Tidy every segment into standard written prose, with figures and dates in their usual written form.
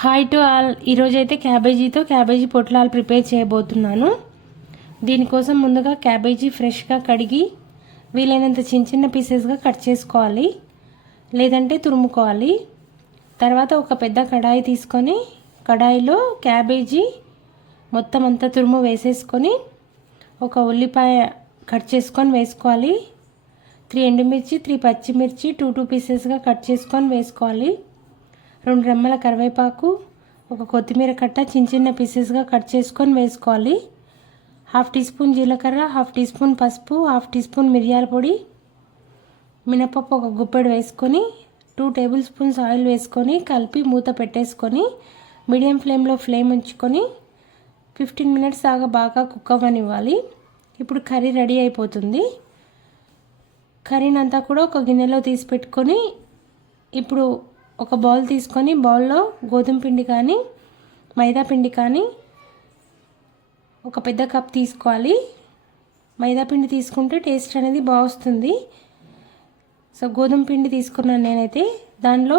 Hi to all. ఈరోజైతే cabbage పొట్లాలు prepare చేయబోతున్నాను. దీనికోసం ముందుగా క్యాబేజీ ఫ్రెష్గా కడిగి వీలైనంత చిన్న చిన్న పీసెస్గా కట్ చేసుకోవాలి, లేదంటే తురుముకోవాలి. తర్వాత ఒక పెద్ద కడాయి తీసుకొని కడాయిలో క్యాబేజీ మొత్తం అంతా తురుము వేసేసుకొని ఒక ఉల్లిపాయ కట్ చేసుకొని వేసుకోవాలి. 3 ఎండుమిర్చి, 3 పచ్చిమిర్చి 2 పీసెస్గా కట్ చేసుకొని వేసుకోవాలి. 2 రెమ్మల కరివేపాకు, ఒక కొత్తిమీర కట్ట చిన్న పీసెస్గా కట్ చేసుకొని వేసుకోవాలి. 1/2 టీ స్పూన్ జీలకర్ర, 1/2 టీ స్పూన్ పసుపు, 1/2 టీ స్పూన్ మిరియాల పొడి, మినపప్పు ఒక గుప్పెడు వేసుకొని 2 టేబుల్ స్పూన్స్ ఆయిల్ వేసుకొని కలిపి మూత పెట్టేసుకొని మీడియం ఫ్లేమ్లో ఉంచుకొని 15 మినిట్స్ దాకా బాగా కుక్ అవ్వనివ్వాలి. ఇప్పుడు కర్రీ రెడీ అయిపోతుంది. కర్రీని అంతా కూడా ఒక గిన్నెలో తీసి పెట్టుకొని ఇప్పుడు ఒక బౌల్ తీసుకొని బౌల్లో గోధుమ పిండి కానీ మైదా పిండి కానీ ఒక పెద్ద కప్ తీసుకోవాలి. మైదా పిండి తీసుకుంటే టేస్ట్ అనేది బాగుంటుంది. సో గోధుమ పిండి తీసుకున్నాను నేనైతే. దానిలో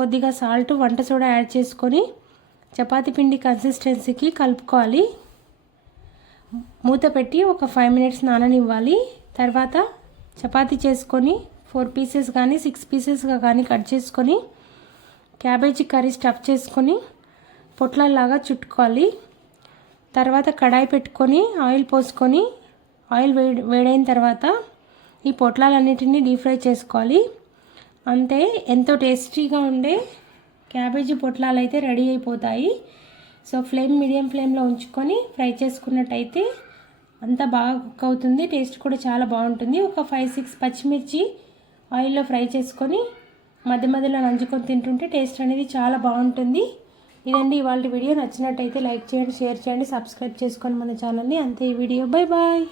కొద్దిగా సాల్ట్, వంట సోడా యాడ్ చేసుకొని చపాతీ పిండి కన్సిస్టెన్సీకి కలుపుకోవాలి. మూత పెట్టి ఒక 5 మినిట్స్ నాననివ్వాలి. తర్వాత చపాతీ చేసుకొని 4 పీసెస్ కానీ 6 పీసెస్గా కానీ కట్ చేసుకొని క్యాబేజీ కర్రీ స్టఫ్ చేసుకొని పొట్లాల్లాగా చుట్టుకోవాలి. తర్వాత కడాయి పెట్టుకొని ఆయిల్ పోసుకొని ఆయిల్ వేడైన తర్వాత ఈ పొట్లాలన్నిటిని డీప్ ఫ్రై చేసుకోవాలి. అంతే, ఎంతో టేస్టీగా ఉండే క్యాబేజీ పొట్లాలు అయితే రెడీ అయిపోతాయి. సో మీడియం ఫ్లేమ్లో ఉంచుకొని ఫ్రై చేసుకున్నట్టయితే అంతా బాగా కుక్ అవుతుంది. టేస్ట్ కూడా చాలా బాగుంటుంది. ఒక 5-6 పచ్చిమిర్చి ఆయిల్లో ఫ్రై చేసుకొని మధ్య మధ్యలో నంచుకొని తింటుంటే టేస్ట్ అనేది చాలా బాగుంటుంది. ఇదండి ఇవాళ వీడియో. నచ్చినట్టయితే లైక్ చేయండి, షేర్ చేయండి, సబ్స్క్రైబ్ చేసుకోండి మన ఛానల్ని. అంతే ఈ వీడియో. Bye bye.